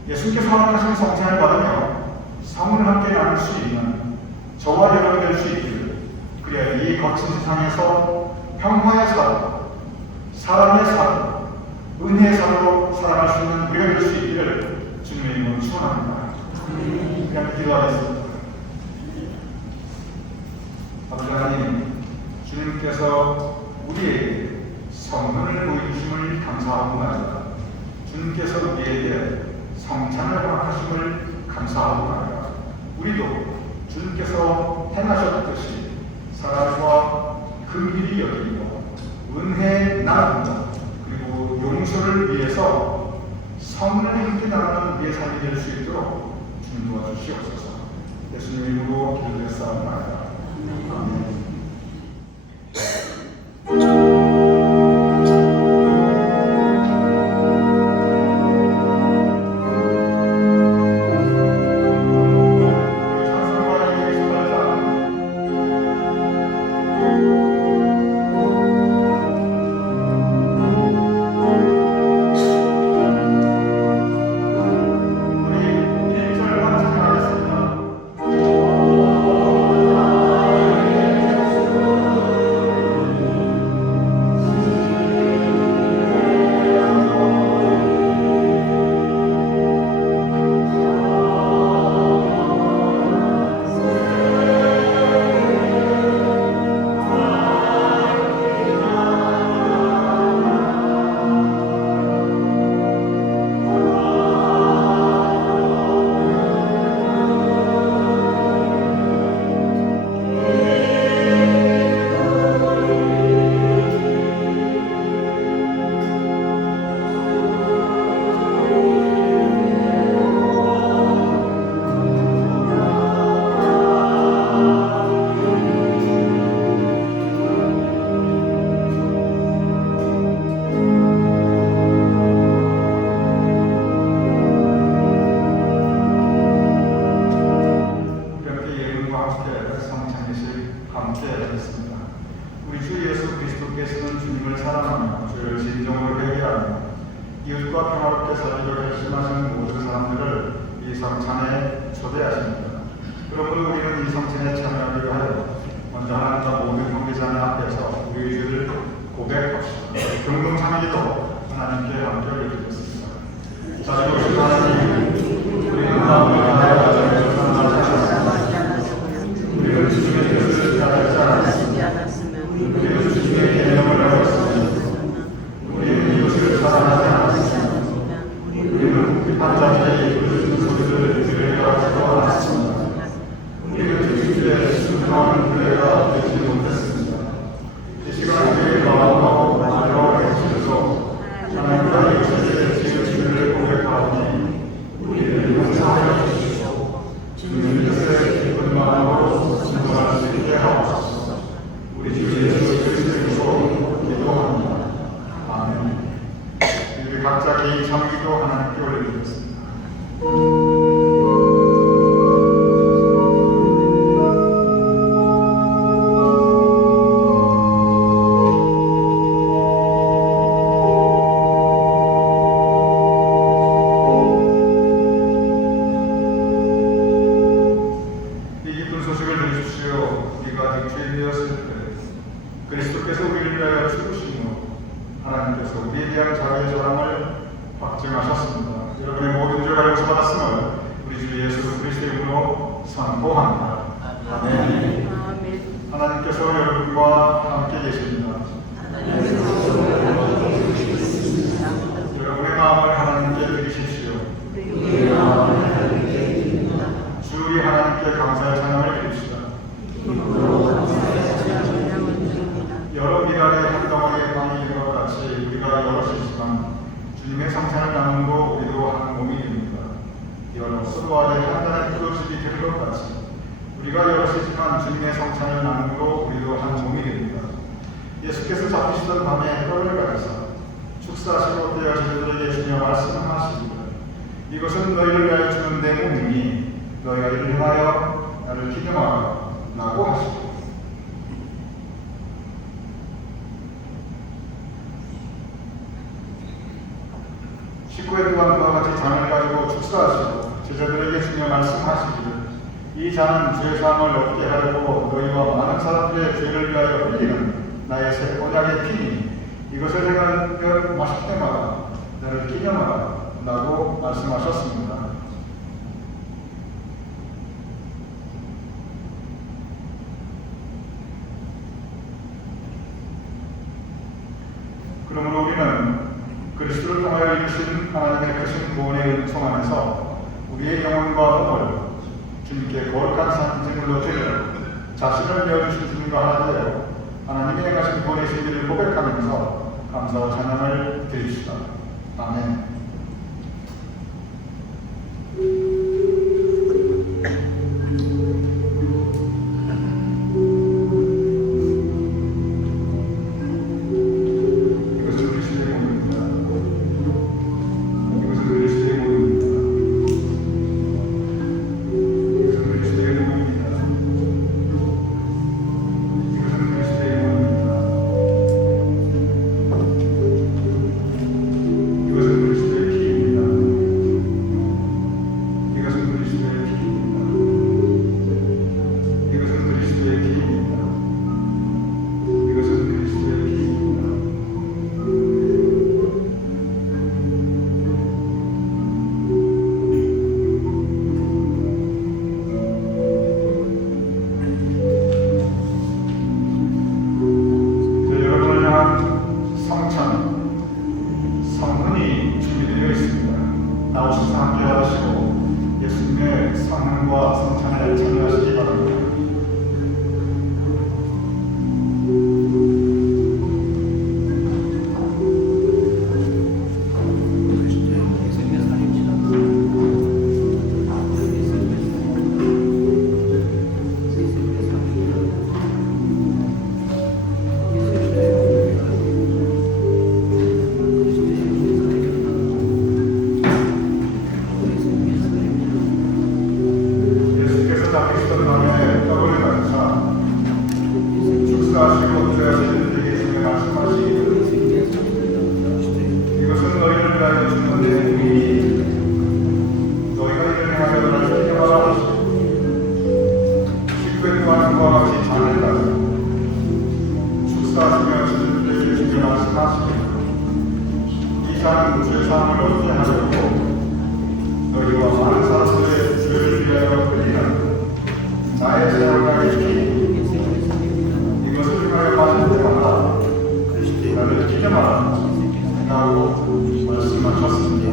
예수님께서 허락하신 성찬을 받으며 성을 함께 나눌 수 있는 저와 여러분 될 수 있기를 그래야 이 거친 세상에서 평화의 삶, 사랑의 삶, 은혜의 삶으로 살아갈 수 있는 우리가 될 수 있기를 주님의 이름으로 축원합니다. 그냥 기도하겠습니다. 아버지 하나님, 주님께서 우리에게 성문을 보여주심을 감사하옵나이다. 주님께서 우리에게 성찬을 허락하심을 감사하옵나이다. 우리도 주님께서 행하셨듯이 사랑과 긍휼히 여기고 은혜 나누고 그리고 용서를 위해서 성문을 함께 나누는 우리의 삶이 될 수 있도록 주님 도와주시옵소서. 예수님 이름으로 기도했사옵나이다. 아멘. 이웃과 평화롭게 살기로 결심하시는 모든 사람들을 이 성찬에 초대하십니다. 그러므로 우리는 이 성찬에 참여하기 위하여 먼저 하나님과 모든 관계자님 앞에서 우리의 죄를 고백합시다. 경동창기도 하나님께 함께 올려드리겠습니다. 자비로우신 하나님, 우리는 마음을 다하여 우리는 주님의 뜻을 따르지 않았습니다. 우리는 주님의 계명을 알았습니다. 우리는 이웃을 사랑하지 않았습니다. 우리는 한 자녀의 이웃을 소리를 들으려고 않았습니다. 우리는 주님께 순종하는 교회가 되지 못했습니다. 이 시간 우리의 마음하고 말로 해주셔서 하나님과 이웃에게 지은 죄를 고백하오니 우리를 용서하여 주시고 주님 뜻에 기쁜 마음으로 순종할 수 있게 하옵소서. 우리 주 예수 그리스도로 기도합니다. 아멘. 우리 각자 개인 참기도 하나님께 올려드리겠습니다. 이 기쁜 소식을 들으십시오. 우리가 아직 죄인되었을 때 그리스도께서 우리를 위하여 죽으심으로 하나님께서 우리에 대한 자비의 사랑을 확증하셨습니다. 여러분의 모든 죄가 용서받았음을 우리 주 예수 그리스도의 이름으로 선포합니다. 아멘. 하나님께서 여러분과 함께 계십니다. 여러분의 마음을 하나님께 드리십시오. 주 우리 하나님께 감사의 찬양을 드립시다. 여러 미랄의 한 덩어리의 빵이 있는 것 같이 우리가 여럿이지만 주님의 성찬을 나눔으로 우리도 한 몸이 됩니다. 여러 수도 아래 한 잔의 포도즙이 될 것 같이 우리가 여럿이지만 주님의 성찬을 나눔으로 우리도 한 몸이 됩니다. 예수께서 잡히시던 밤에 떡을 가져서 축사하시고 떼어 제자들에게 주며 말씀하시기를 이것은 너희를 위하여 주는 내 몸이니 너희가 이를 행하여 나를 기념하라 라고 하시고 식구의 또한과 같이 잔을 가지고 축사하시고 제자들에게 주며 말씀하시기를 이 잔은 죄 사함을 얻게 하려고 너희와 많은 사람들의 죄를 위하여 흘리는 나의 새 언약의 피니 이것을 행하여 마실 때마다 나를 기념하라 라고 말씀하셨습니다. 그러므로 우리는 그리스도를 통하여 이루신 하나님의 크신 구원의 은총 안에서 우리의 영혼과魂을 주님께 거룩한 상징물로 드려 자신을 내어주신 주님과 하나 되어 하나님이 행하신 구원의 신비를 고백하면서 감사와 찬양을 드립시다. 아멘. 나오셔서 함께 하시고 예수님의 성령과 성찬에 참여하시기 바랍니다. 예수께서 잡히시던 밤에 떡을 가지사 축사하시고 드려하시는 예수님의 말씀하시기를 이것은 너희를 위하여 주는 내 몸이니 너희가 이를 행하여 나를 기념하라 하시고 식후에 또한 그와 같이 잔을 가져 축사하시며 주는 예수님의 말씀하시기를 이 잔은 죄 사함을 얻게 하려고 너희와 많은 사람들의 죄를 위하여 흘리는 나의 제사가 있니 이것을 위하여 마실 때마다 나를 기념하라 라고 말씀하셨습니다.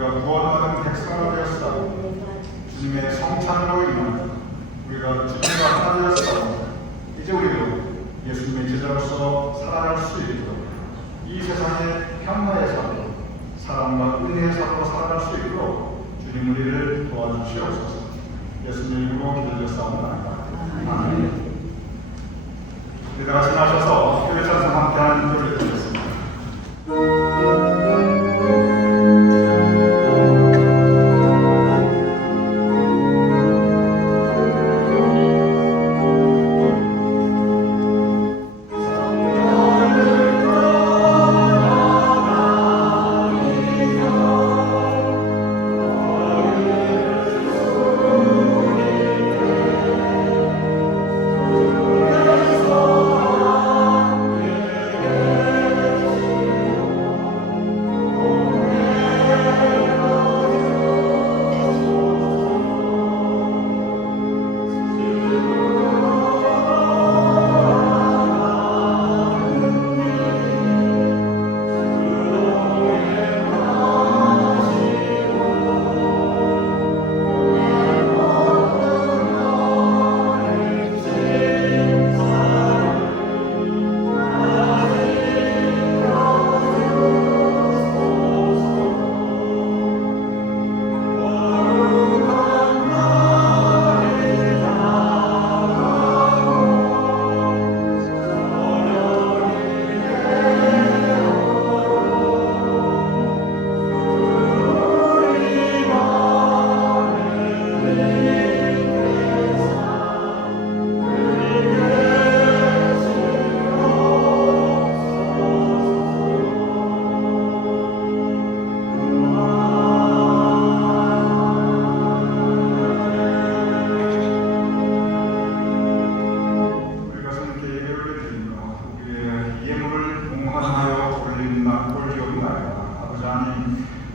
우리가 구원받은 백성으로 되었사고 주님의 성찬으로 인하여 우리가 주님과 하나 되었사고 이제 우리도 예수님의 제자로서 살아갈 수 있도록 이 세상의 평화의 삶, 사랑과 은혜의 삶으로 살아갈 수 있도록 주님 우리를 도와주시옵소서. 예수님 이름으로 기도드렸사옵나이다. 아멘. 우리 다 같이 나셔서 교회 찬송 함께하는 기도를 드리겠습니다.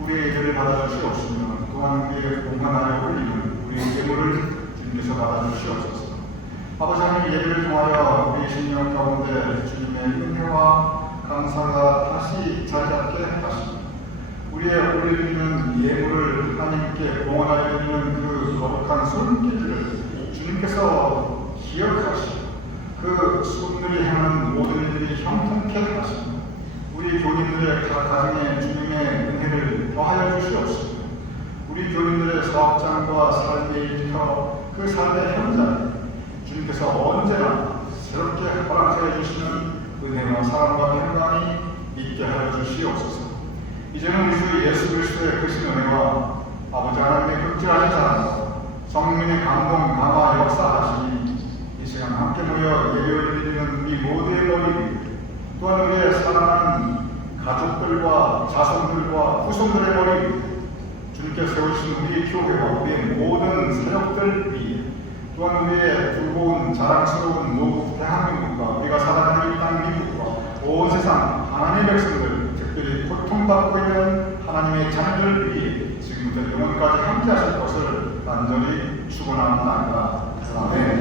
우리의 예배를 받아주시옵시며 또한 우리의 공헌하여 올리는 우리의 예물을 주님께서 받아주시옵소서. 아버지 하나님 예배를 통하여 우리의 심령 가운데 주님의 은혜와 감사가 다시 자리잡게 하시고 우리의 올려드리는 예물을 하나님께 봉헌하여 드리는 그 거룩한 손길들을 주님께서 기억하시고 그 손들이 향하는 모든 일들이 형통케 하시고 우리 교인들의 각 가정에 주님의 은혜를 더하여 주시옵시고 우리 교인들의 사업장과 삶의 일터 그 삶의 현장에 주님께서 언제나 새롭게 허락하여 주시는 은혜와 사랑과 평강이 있게 하여 주시옵소서. 이제는 우리 주 예수 그리스도의 크신 은혜와 아버지 하나님의 극진하신 사랑과 성령의 감동, 감화, 역사하시니 이 시간 함께 모여 예배를 드리는 이 모두의 머리 또한 우리의 사랑하는 가족들과 자손들과 후손들의 머리 주님께 세우신 우리 교회와 우리의 모든 사역들 위에 또한 우리의 두고운 자랑스러운 노국 대한민국과 우리가 살아가는 이 땅 미국과 온 세상 하나님의 백성들 특별히 고통받고 있는 하나님의 자녀들 위해 지금부터 영원까지 함께 하실 것을 간절히 축원합니다. 아멘.